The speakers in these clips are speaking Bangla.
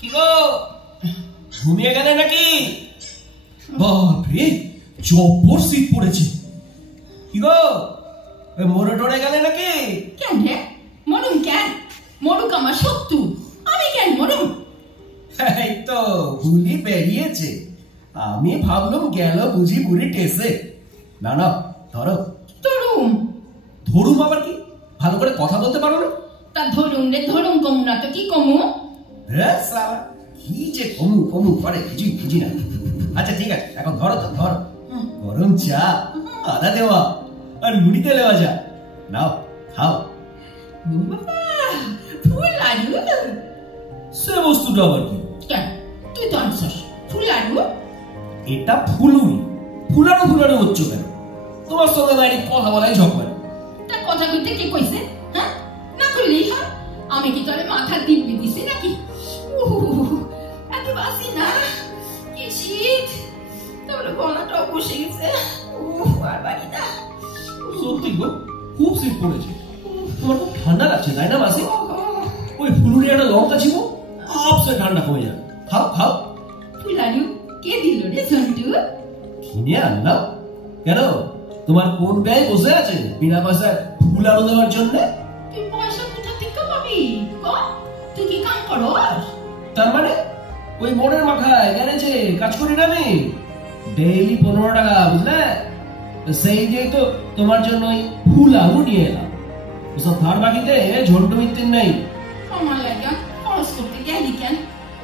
কি গো, ঘুমিয়ে গেলে নাকি? বাপরে, জব্বর শীত পড়েছে। কি গো, মরে টরে গেলে নাকি? কেন রে মরুম? কেন মরুক? আমার শত্রু, আমি কেন মরুম? এই তো বুলি বেরিয়েছে। আমি ভাবলাম গেল বুঝি বুড়ি টেসে। না না, ধরো। ধরুম? ধরুম আবার কি? ভালো করে কথা বলতে পারো না? তা ধরুম রে, ধরুম কমু না তো কি কমু? কি যে কমু কমু করে কিছুই বুঝি না। আচ্ছা ঠিক আছে, এখন ধরো তো, ধরো। গরম চা, আদা দেওয়া আর মুড়ি তেলে ভাজা, নাও খাও। ফুল আলু? সে বস্তুটা আবার কি? কেন তুই তো আনছস ফুল আলু? এটা ফুলুই। ফুলানো ফুলানো হচ্ছে কেন? তোমার সঙ্গে দাঁড়িয়ে কথা বলাই ঝক করে। তা কথা কইতে কে কইছে? হ্যাঁ, না কইলেই হয়। আমি কি তোরে মাথা দিব্যি দিছি নাকি? এত বাসি না, কি শীত! তাহলে গলাটাও বসে গেছে। আর বাড়ি না। সত্যি গো, খুব শীত পড়েছে। তোমার খুব ঠান্ডা লাগছে তাই না মাসি? ওই ফুলুরি একটা লঙ্কা ছিল, আপসে ঠান্ডা কমে যাবে। খাও খাও। ফুল আলু কে দিল রে ঝন্টু? কিনে আনলাম। কেন, তোমার কোন ব্যয় বসে আছে বিনা পয়সায় ফুল আলু দেওয়ার জন্য? তুই পয়সা কোথা থেকে পাবি? তুই কি কাম করস? তার মানে ওই মোড়ের মাথায় গ্যারেজে কাজ করি না আমি, ডেইলি 15 টাকা, বুঝলে? সেই দিয়ে তো তোমার জন্য ওই ফুল আলু নিয়ে এলাম। ওসব ধার বাকিতে ঝন্টু মিত্তির নেই। আমার লাগা খরচ করতে গেলি কেন?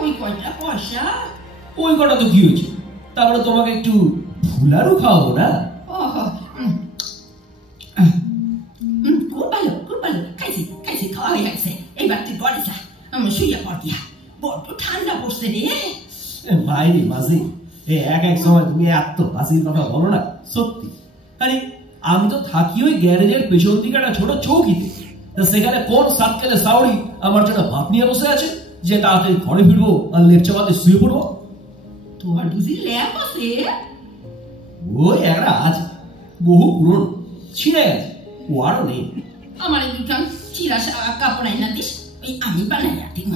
ওই কয়টা পয়সা। ওই কটা তো কি হয়েছে, তারপরে তোমাকে একটু ফুল আলু খাওয়াবো না? খুব ভালো, খুব ভালো। খাইছি খাইছি, খাওয়া হয়ে গেছে। এইবার তুই ঘরে যা, আমার শুইয়া পড় গিয়া। বড্ড ঠান্ডা পড়ছে রে। বাইরে মাঝি, এক এক সময় তুমি এত হাসির কথা বলো না। সত্যি, আরে আমি তো থাকি ওই গ্যারেজের পেছন দিকে একটা ছোট চৌকিতে। সেখানে কোন সাতকেলে সাউরি আমার জন্য ভাত নিয়ে বসে আছে যে তাড়াতাড়ি ঘরে ফিরবো আর লেপচা বাদে শুয়ে পড়বো। তোর বুঝি ল্যাপ আছে? ওই একটা আছে, বহু পুরনো, ছিঁড়ে গেছে, ও আরো নেই। আমার এই দুটান চিরা কাপড় আইনা দিস, ওই আমি বানাইয়া দিব।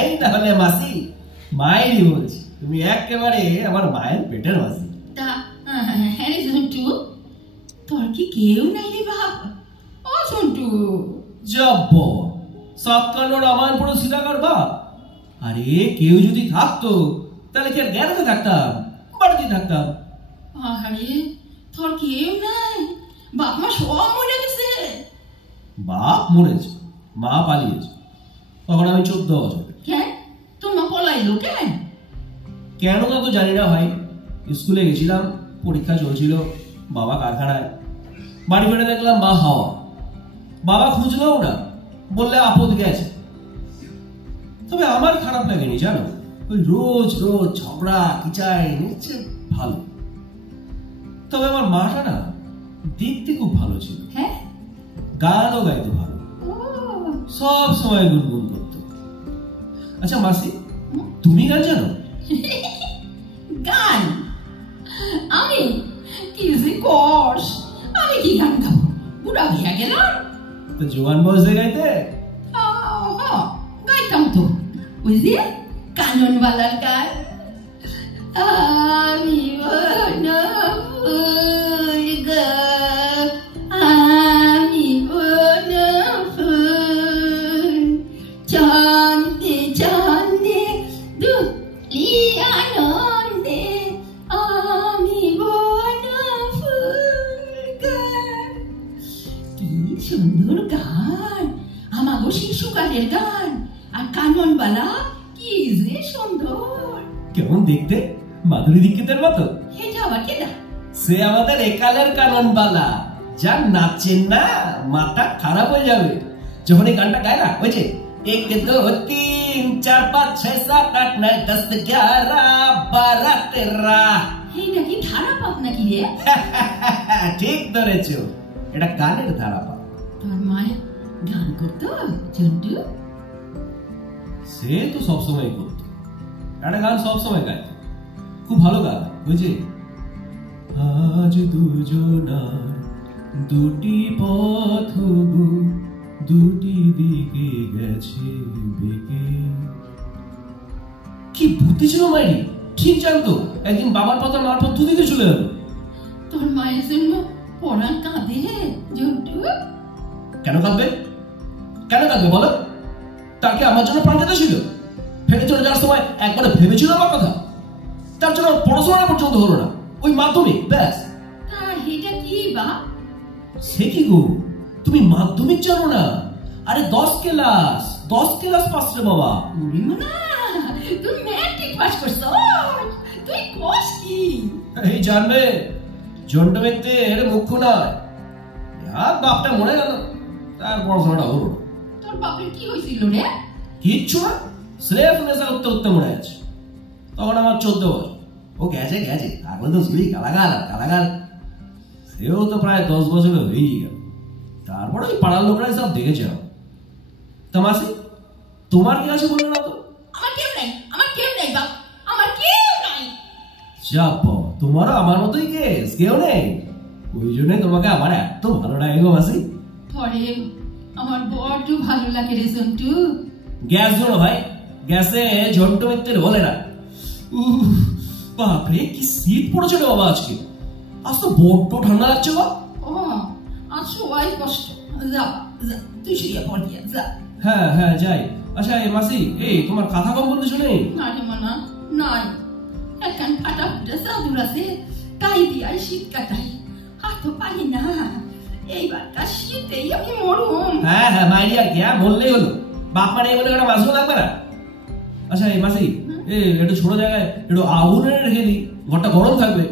এই তাহলে মাসি, মায়েরই বলছি, তুমি একেবারে আমার মায়ের পেটের মাসি। তা হ্যাঁ রে ঝন্টু, তোর কি কেউ নাই রে বাপ? ও ঝন্টু, জব্ব সাতকান্ন রামায়ণপুর সিরাকার বাপ। আরে কেউ যদি থাকতো তাহলে কি আর গ্যারেজে থাকতাম, বাড়িতে থাকতাম। আরে তোর কেউ নাই? বাপ মা সব মরে গেছে? বাপ মরেছে, মা পালিয়েছে, তখন আমি 14 বছর। কেন তোর মা পলাইলো কেন? কেন তা তো জানি না ভাই। স্কুলে গেছিলাম, পরীক্ষা চলছিল, বাবা কারখানায়। বাড়ি ফিরে দেখলাম মা হাওয়া। বাবা খুঁজলেও না, বললে আপদ গেছে। তবে আমার খারাপ লাগেনি জানো, ওই রোজ রোজ ঝগড়া কিচাই নিচ্ছে ভালো। তবে আমার মাটা না দেখতে খুব ভালো ছিল। হ্যাঁ, গানও গাইতে ভালো, সব সময় গুনগুন করতো। আচ্ছা মাসি, তুমি গান জানো? গান? আমি কি যে কস, আমি কি গান গাবো? বুড়া হইয়া গেলাম। তো জোয়ান বয়সে গাইতে? গাইতাম তো, ওই যে কাননওয়ালার গান। আমি বনফুল গো, আমি বনফুল, চাঁদে চাঁদে দুলি আনন্দে, আমি বনফুল গো। কি সুন্দর গান, আমাগো শিশুকালের গান। আর কাননবালা কি যে সুন্দর। কেমন দেখতে, মাধুরী দীক্ষিতের মতো? এটা আবার কেডা? সে আমাদের একালের কাননবালা, যা নাচেন না মাথা খারাপ হয়ে যাবে যখন এই গানটা গায় না। ওই যে 1 2 3 4 5 6 7 8 9 10 11 12 13। এই নাকি ধারাপাত নাকি রে? ঠিক ধরেছো, এটা গানের ধারাপাত। তোর মায়ের গান করতো ঝন্টু? সে তো সবসময় করতো, একটা গান সবসময় গায়, খুব ভালো গান। বুঝে, আজ দুজনার দুটি পথ দুটি দিকে গেছে বেঁকে, কি বুদ্ধি ছিল মায়ের, ঠিক জানতো একদিন বাবার পাতা মার পদ্ধতিতে চলে যাবে। তোর মায়ের জন্য পরাণ কাঁদে জন্টু। কেন কাঁদবে, কেন কাঁদবে বলো? তার কি আমার জন্য প্রাণ কেঁদেছিল? ফেলে চলে যাওয়ার সময় একবারে ভেবেছিল আমার কথা? তার জন্য পড়াশোনা পর্যন্ত হলো না, ওই মাধ্যমিক ব্যাস। এটা কি বা? সে কি গো, তুমি মাধ্যমিক জানো না? আরে 10 ক্লাস পাস রে বাবা। তুই ম্যাট্রিক পাস করছ, তুই কোস কি? এই জানবে জন্ট ব্যক্তি এর মুখ্য নয়, আর বাপটা মরে গেল, তার পড়াশোনাটা হলো। তোর বাপের কি হয়েছিল রে? কিচ্ছু না, স্রেফ নেশা করতে করতে মরে গেছে। তখন আমার 14 বছর। ও গেছে আগলে তো শুনি কালাগাল। সেও তো প্রায় 10 বছর হয়েই গেল। তারপরে ওই পাড়ার লোকরাই সব দেখেছে। তা মাসি, তোমার কি আছে বললো না তো? আমার কেউ নাই বাপ, আমার কেউ নাই। যাব, তোমারও আমার মতোই কেউ নেই। ওই জন্য তোমাকে আমার এত ভালো লাগে গো মাসি। পরে আমার বড্ড ভালো লাগে রে জন্টু। গ্যাস জোড়ো ভাই, গ্যাসে ঝন্টু মিত্রের বলে না। বাপরে কি শীত পড়েছে রে বাবা আজকে, আজ তো বড্ড ঠান্ডা লাগছে গো। ও আজ সবাই কষ্ট, যা তুই শুয়ে পড় গিয়া যা। হ্যাঁ যাই। আচ্ছা এই মাসি, এই তোমার কাঁথা কম্বল কিছু নেই? না রে মানা, নাই। একখান ফাটা ফুটা চাদর আছে, তাই দিয়াই শীত কাটাই। আর তো পারি না, এইবারটা শীতেই আমি মরুম। হ্যাঁ মাইরি আর কি, বললেই হলো। বাপ মানে বলে একটা মাছও লাগবে না। আচ্ছা এই মাসি, একটু ছোট জায়গায় একটু আগুনে রেখে দিই, ঘরটা গরম থাকবে।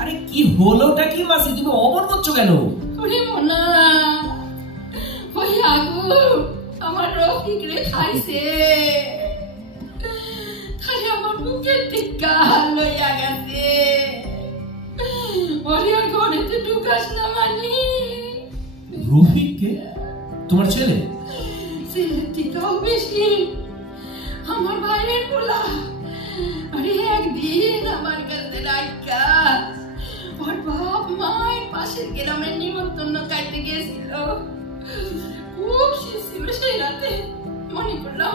আরে কি হলোটা কি মাসি, তুমি অমন করছো কেন? ওই আগুন আমার রফিক রে খাইছে, তাই আমার বুকের টিকা লইয়া গেছে। ওরে আর ঘরেতে ঢুকাস না মানি। রফিক কে? তোমার ছেলে? ছেলের টিকাও বেশি, আমার ভাইয়ের পোলা। আরে একদিন আমার কাছে রাখা ওর বাপ মায়ের পাশের গ্রামের নিমন্ত্রণ খাইতে গেছিল। খুব শীত ছিল সেই রাতে, মনে করলাম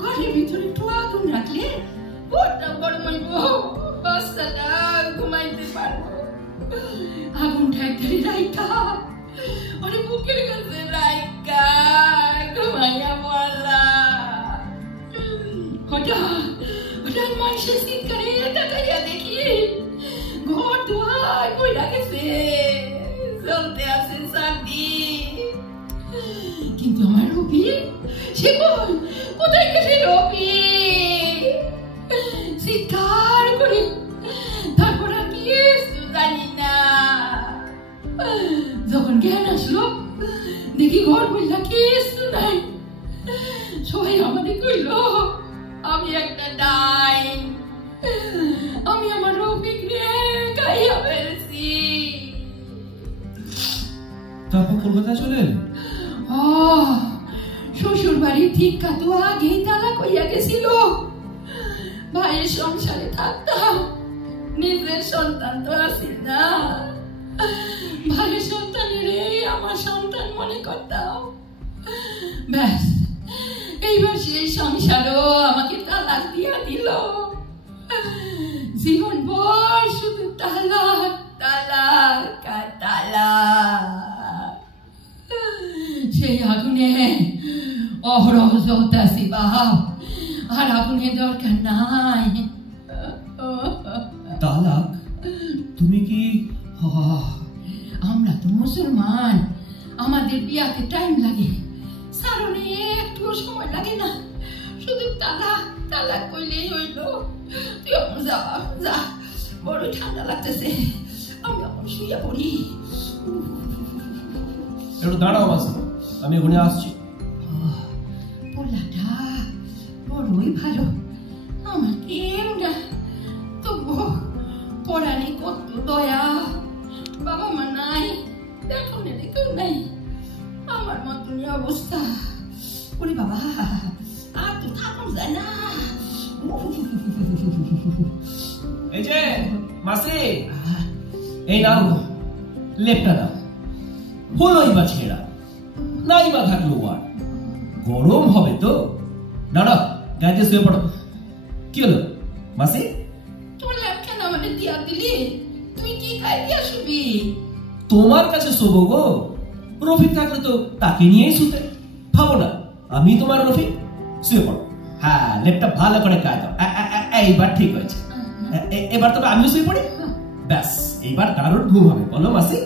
ঘরের ভিতরে একটু আগুন রাখলে ঘরটা গরম হইব, বাচ্চাটা ঘুমাইতে পারবো। আগুনটা একদিন রাইখা ওরে বুকের কাছে রাইখা ঘুমাইয়া বললা। হঠাৎ মানুষের চিৎকারে তাকাইয়া দেখি ঘর দুয়ার কইরা গেছে, জ্বলতে আছে চাঁদি। কিন্তু আমার রবি, সে কোথায় গেছে রবি? চিৎকার করে তারপর আর কিছু জানি না। যখন জ্ঞান আসলো দেখি ঘর বললা কিছু নাই। সবাই আমাদের কইল আমি একটা ডাইন, আমি আমার রফিক রে খাইয়া ফেলছি। তারপর কলকাতা চলে এলে? শ্বশুর বাড়ির ঠিক কত আগেই তালাক হইয়া গেছিল। ভাইয়ের সংসারে থাকতাম, নিজের সন্তান তো আসিল না। ভাইয়ের সন্তানের আমার সন্তান মনে করতাম। ব্যাস, এইবার সেই সংসারও আমাকে তালাক দিয়া দিল। জীবন ভর শুধু তালাক তালাক তালাক। সেই আগুনে অহরহ জ্বলতেছি বাপ, আর আগুনের দরকার নাই। তালাক? তুমি কি? আমরা তো মুসলমান, আমাদের বিয়াতে টাইম লাগে, সারণে একটু সময় লাগে না। শুধু তালাক তালাক কইলেই হইল। তুই এখন যা যা, বড় ঠান্ডা লাগতেছে, আমি এখন শুয়ে পড়ি। একটু দাঁড়াও মাসি, আমি এখানে আসছি। পোলাটা বড়ই ভালো, আমার কেউ না, তবু পড়ানি কত দয়া। বাবা মা নাই, দেখো না কেউ নাই, আমার মতনই অবস্থা। ওরে বাবা, আর তো থাকুন যায় না। এই যে মাসি, এই নাও লেপটা দাও। হলোই বা ছেঁড়া, নাই বা থাকলো আর, গরম হবে তো। দাঁড়া, গাইতে শুয়ে পড়ো। কি হলো মাসি? তোমার ল্যাপখান আমাদের দিয়া দিলি, তুমি কি খাই দিয়া শুবি? তোমার কাছে শোবো গো? রফিক থাকলে তো তাকে নিয়েই শুতে। ভাবো না আমি তোমার রফিক। শুয়ে পড়ো। হ্যাঁ, লেপটা ভালো করে গায়ে দাও। এইবার ঠিক হয়েছে। এবার তবে আমিও শুয়ে পড়ি। ব্যাস, এইবার দারুণ ঘুম হবে। বলো মাসি,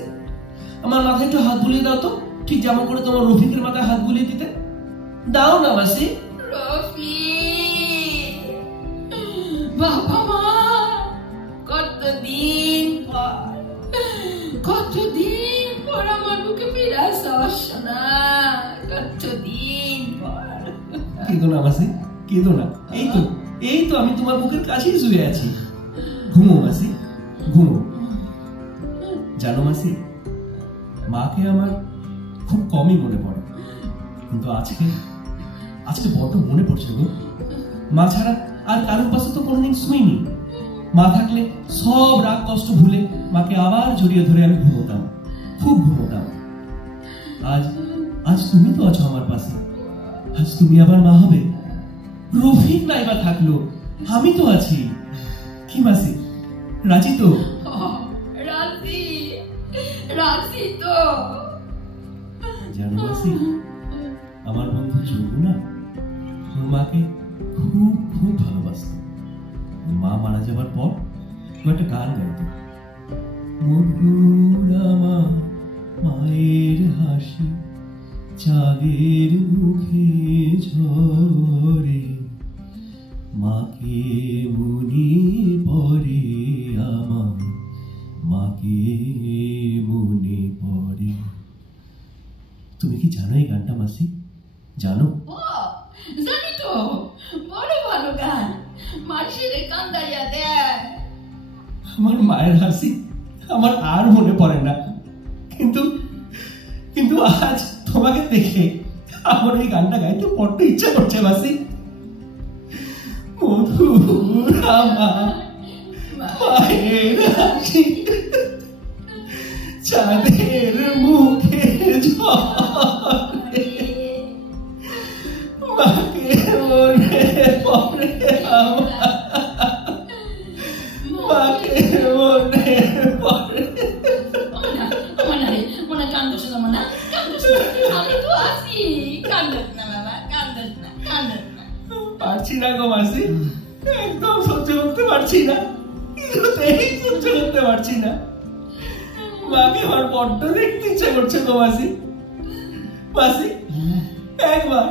আমার মাথায় একটু হাত বুলিয়ে দাও তো, ঠিক যেমন করে তোমার রফিকের মাথায় হাত বুলিয়ে দিতে। দাও না মাসি। রফিক, বাবা মা, কতদিন পর আমার বুকে ফিরাস না, কতদিন পর। কেঁদো না মাসি, কেঁদো না। এই তো আমি তোমার বুকের কাছেই শুয়ে আছি। ঘুমো মাসি, ঘুমো। জানো মাসি, মাকে আমার খুব কমই মনে পড়ে, কিন্তু আজকে বড্ড মনে পড়ছে গো। মা ছাড়া আর কারোর পাশে তো কোনোদিন শুইনি। মা থাকলে সব রাগ কষ্ট ভুলে মাকে আবার জড়িয়ে ধরে আমি ঘুমোতাম, খুব ঘুমোতাম। আজ তুমি তো আছো আমার পাশে, আজ তুমি আবার মা হবে। রফিক নাইবা থাকলো, আমি তো আছি। কি মাসি, রাজি তো? রাজি তো। জানো মাসি, আমার বন্ধু যোগু না, ওর মাকে খুব খুব ভালোবাসত। মা মারা যাবার পর ও একটা গান গাইত, মধুর আমার মায়ের হাসি চাঁদের মুখে ঝরে, মাকে মনে পড়ে আমার, মাকে মনে পড়ে। তুমি কি জানো এই গানটা মাসি? জানো? জানি তো, বড় ভালো গান। মাসিরে কান্দাইয়া দেয়। আমার মায়ের হাসি আমার আর মনে পড়ে না, কিন্তু আজ তোমাকে দেখে আমার এই গানটা গাইতে বড্ড ইচ্ছা করছে মাসি। মধুর আমার মায়ের হাসি চাঁদের মুখে ঝরে, মাকে মনে পড়ে আমার, মাকে মনে পড়ে। পারছি না গো মাসি, একদম সহ্য করতে পারছি না, কিছুতেই সহ্য করতে পারছি না। মাকে আমার বড্ড দেখতে ইচ্ছা করছে গো মাসি। মাসি, একবার